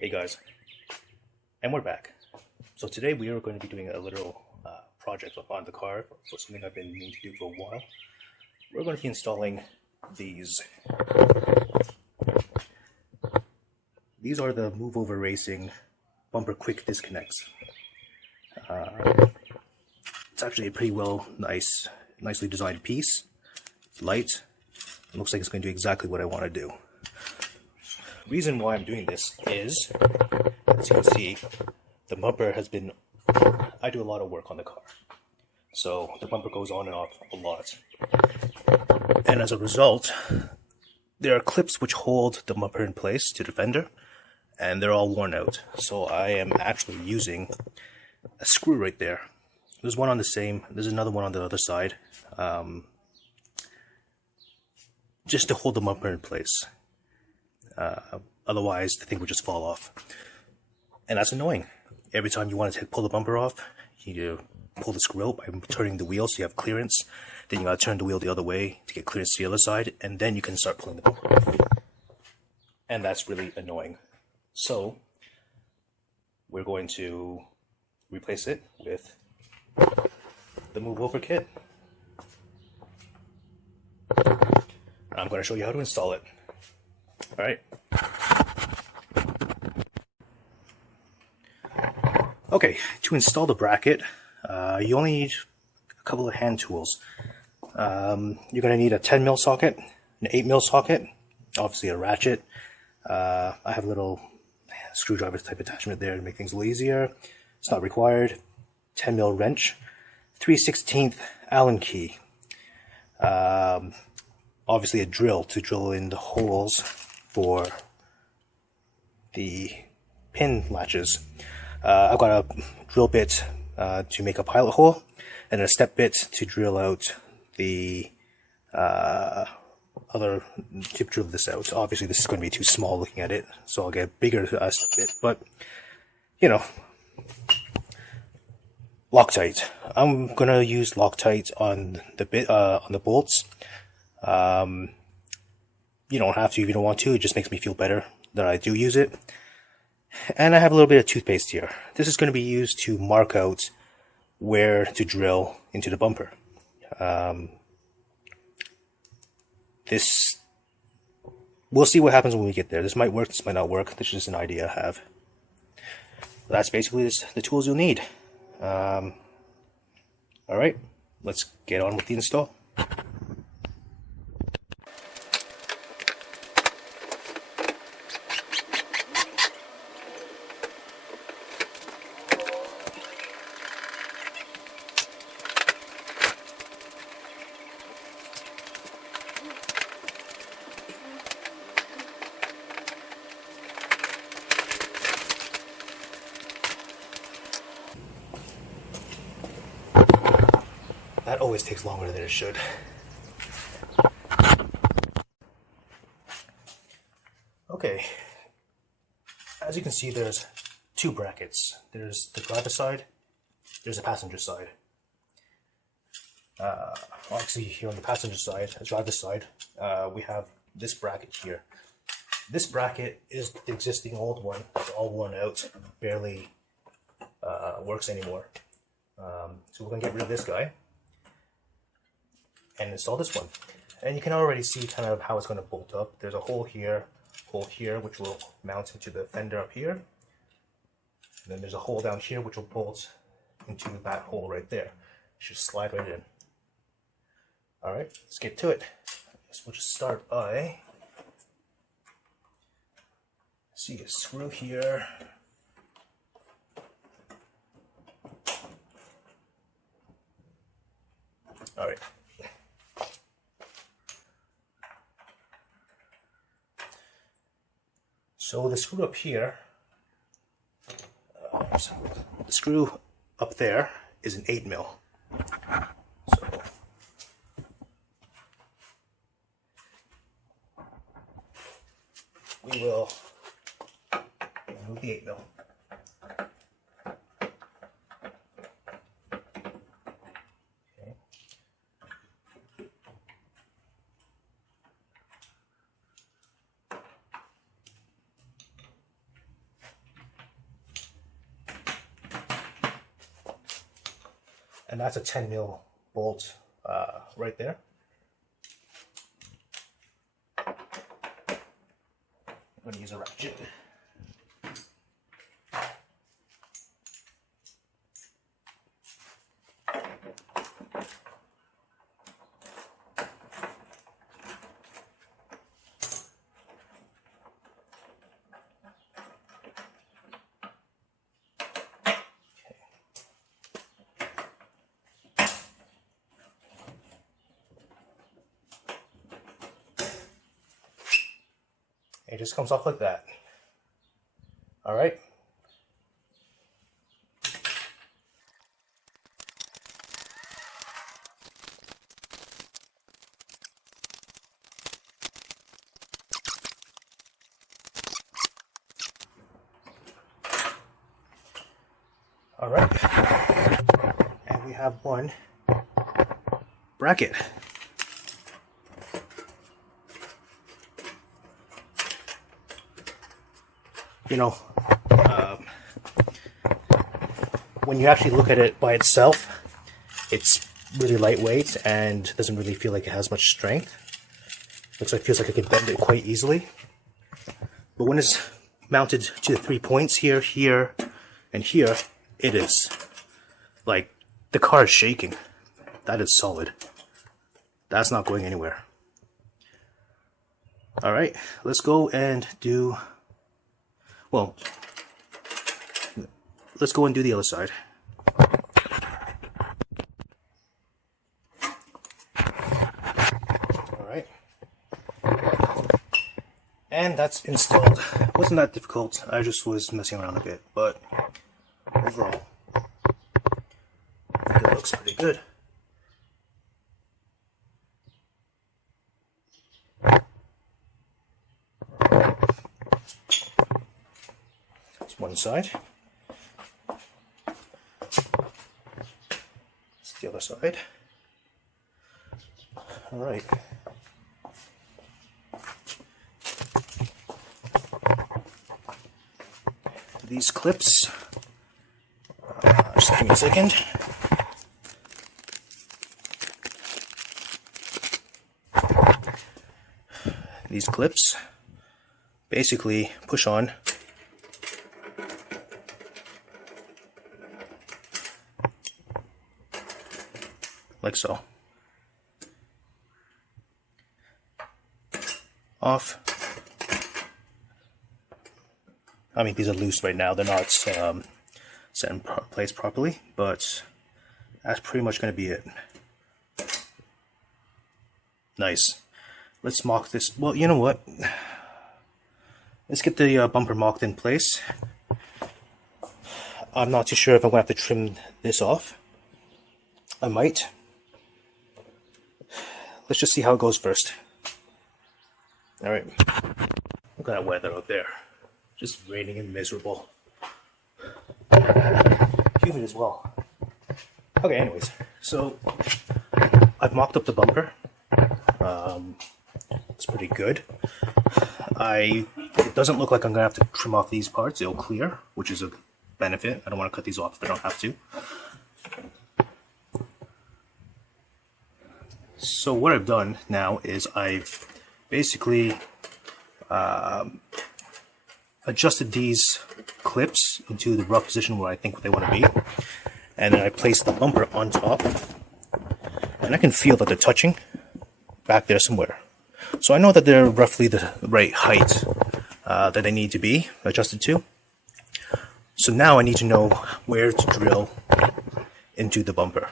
Hey guys, and we're back. So today we are going to be doing a little project on the car for something I've been meaning to do for a while. We're going to be installing these. These are the Move Over Racing bumper quick disconnects. It's actually a pretty nicely designed piece. It's light. It looks like it's going to do exactly what I want to do. Reason why I'm doing this is, as you can see, the bumper has been, I do a lot of work on the car, so the bumper goes on and off a lot, and as a result there are clips which hold the bumper in place to the fender, and they're all worn out. So I am actually using a screw right there. There's one on the same, there's another one on the other side, just to hold the bumper in place. Otherwise the thing would just fall off, and that's annoying. Every time you want to pull the bumper off, you pull the screw out by turning the wheel so you have clearance. Then you gotta turn the wheel the other way to get clearance to the other side, and then you can start pulling the bumper off. And that's really annoying. So we're going to replace it with the Move Over kit. I'm going to show you how to install it. Alright. Okay, to install the bracket, you only need a couple of hand tools. You're going to need a 10mm socket, an 8mm socket, obviously a ratchet. I have a little screwdriver type attachment there to make things a little easier. It's not required. 10mm wrench, 3/16 Allen key. Obviously a drill to drill in the holes for the pin latches. I've got a drill bit to make a pilot hole, and a step bit to drill out the other, to drill this out. Obviously this is going to be too small looking at it, so I'll get a bigger step bit, but you know, Loctite. I'm gonna use Loctite on the bit, on the bolts. You don't have to if you don't want to. It just makes me feel better that I do use it. And I have a little bit of toothpaste here. This is going to be used to mark out where to drill into the bumper. We'll see what happens when we get there. This might work, this might not work. This is just an idea I have. That's basically the tools you'll need. Alright, let's get on with the install. That always takes longer than it should. Okay, as you can see, there's two brackets. There's the driver side, there's a passenger side. Obviously here on the passenger side, the driver's side, we have this bracket here. This bracket is the existing old one. It's all worn out, barely works anymore. So we're going to get rid of this guy and install this one. And you can already see kind of how it's going to bolt up. There's a hole here, which will mount into the fender up here. And then there's a hole down here which will bolt into that hole right there. It should slide right in. Alright, let's get to it. So we'll just start by, see a screw here. Alright. So the screw up here, the screw up there is an 8mm. So we will remove the 8mm. And that's a 10 mil bolt right there. I'm going to use a ratchet. It just comes off like that. All right. All right. And we have one bracket. You know, when you actually look at it by itself, it's really lightweight and doesn't really feel like it has much strength. Looks like it feels like I could bend it quite easily. But when it's mounted to the 3 points here, here, and here, it is. Like, the car is shaking. That is solid. That's not going anywhere. Alright, let's go and do... Well, let's go and do the other side. Alright. And that's installed. It wasn't that difficult. I just was messing around a bit, but overall, it looks pretty good. That's one side. That's the other side. All right. These clips, just give me a second. These clips basically push on like so. Off. I mean, these are loose right now. They're not set in place properly, but that's pretty much going to be it. Nice. Let's mock this. Well, you know what? Let's get the bumper mocked in place. I'm not too sure if I'm going to have to trim this off. I might. Let's just see how it goes first. Alright. Look at that weather out there. Just raining and miserable. Humid as well. Okay, anyways. So, I've mocked up the bumper. It's pretty good. It doesn't look like I'm going to have to trim off these parts. It'll clear, which is a benefit. I don't want to cut these off if I don't have to. So what I've done now is I've basically adjusted these clips into the rough position where I think they want to be. And then I place the bumper on top. And I can feel that they're touching back there somewhere. So I know that they're roughly the right height that they need to be adjusted to. So now I need to know where to drill into the bumper.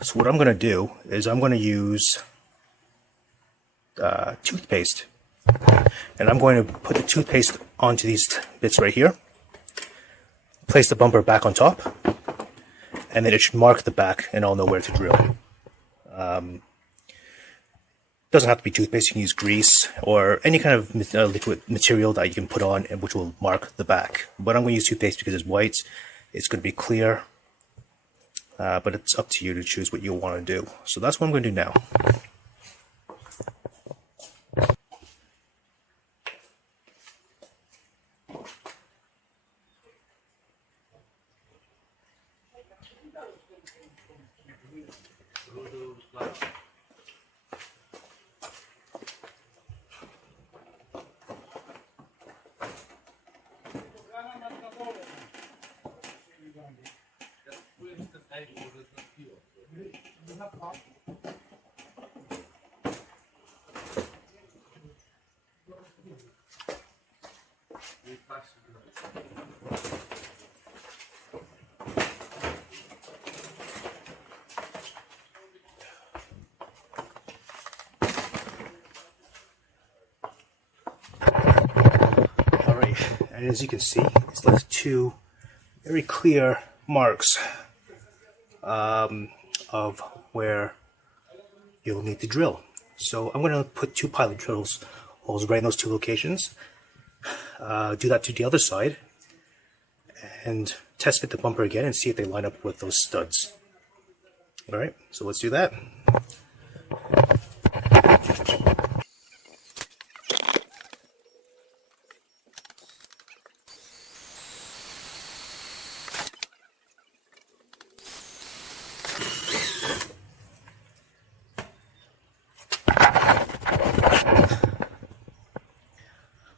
So what I'm going to do is I'm going to use toothpaste. And I'm going to put the toothpaste onto these bits right here. Place the bumper back on top. And then it should mark the back and I'll know where to drill. Doesn't have to be toothpaste, you can use grease or any kind of liquid material that you can put on and which will mark the back. But I'm going to use toothpaste because it's white, it's going to be clear, but it's up to you to choose what you want to do. So that's what I'm going to do now. Alright, and as you can see, it's left two very clear marks of where you'll need to drill. So I'm going to put two pilot holes right in those two locations. Do that to the other side and test fit the bumper again and see if they line up with those studs. Alright, so let's do that.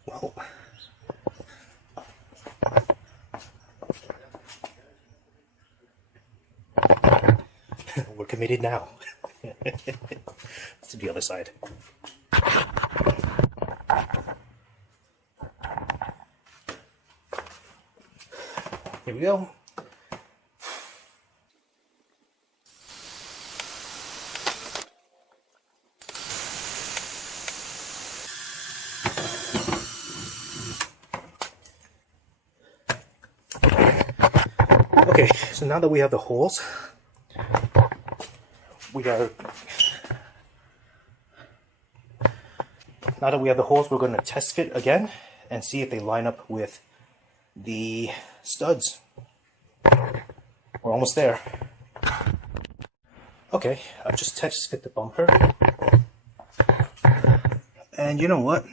Well, we're committed now. To the other side. Here we go. Okay, so now that we have the holes, we're going to test fit again and see if they line up with the studs. We're almost there. Okay, I've just test fit the bumper. And you know what?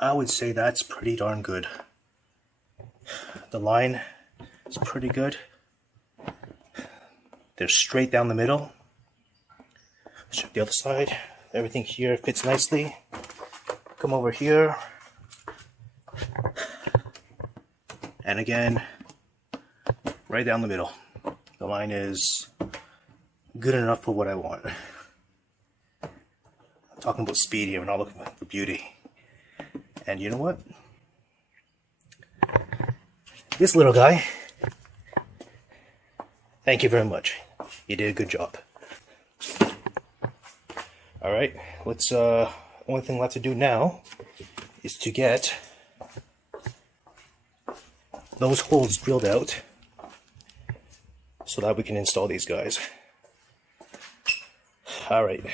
I would say that's pretty darn good. The line is pretty good. They're straight down the middle. Check the other side. Everything here fits nicely. Come over here. And again, right down the middle. The line is good enough for what I want. I'm talking about speed here, I'm not looking for beauty. And you know what? This little guy, thank you very much. You did a good job. Alright, let's only thing left to do now is to get those holes drilled out so that we can install these guys. Alright.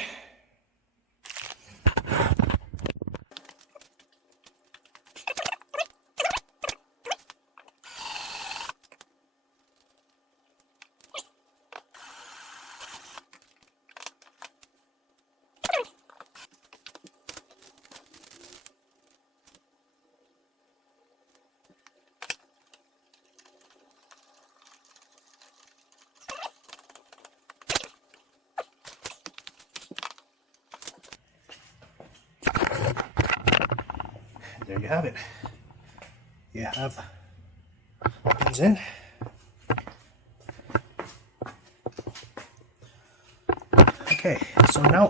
There you have it. You have pins in. Okay, so now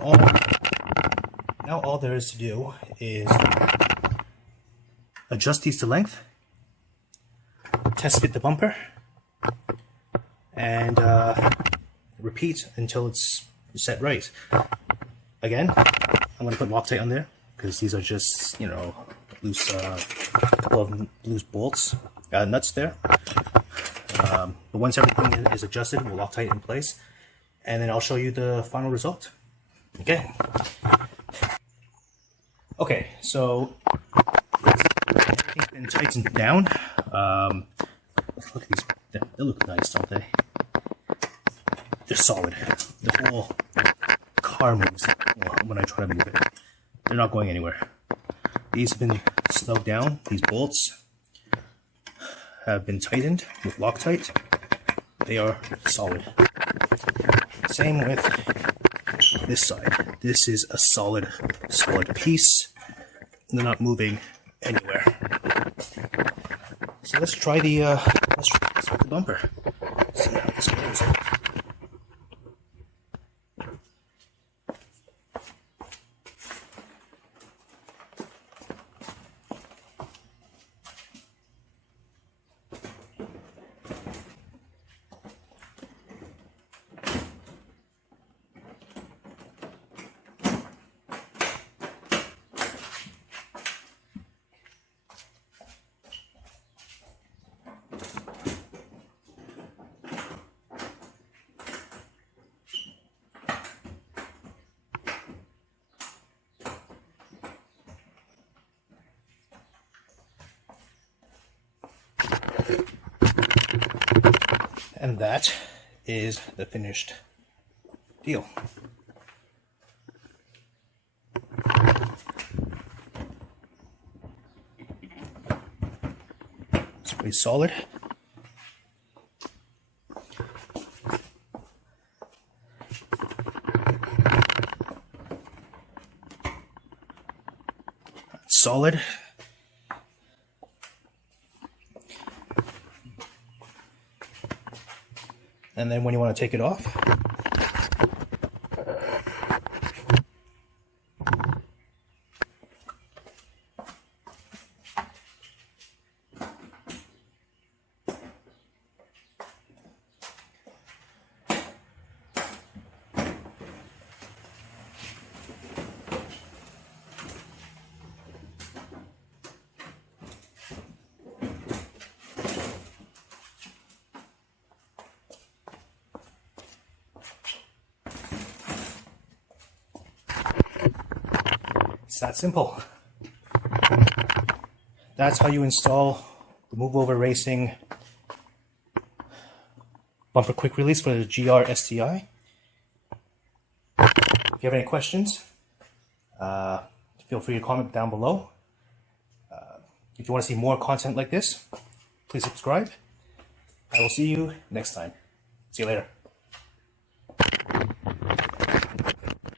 all there is to do is adjust these to length, test fit the bumper, and repeat until it's set right. Again, I'm going to put Loctite on there because these are just, you know, loose, couple of loose bolts, nuts there. But once everything is adjusted, we'll Loctite in place, and then I'll show you the final result. Okay. Okay, so everything's been tightened down. Look at these; they look nice, don't they? They're solid. The whole car moves when I try to move it. They're not going anywhere. These have been snug down. These bolts have been tightened with Loctite. They are solid. Same with this side. This is a solid piece. They're not moving anywhere. So let's try the bumper. See how this goes. And that is the finished deal. It's pretty solid. Solid. And then when you want to take it off, it's that simple. That's how you install the Move Over Racing bumper quick release for the GR STi. If you have any questions, feel free to comment down below. If you want to see more content like this, please subscribe. I will see you next time. See you later.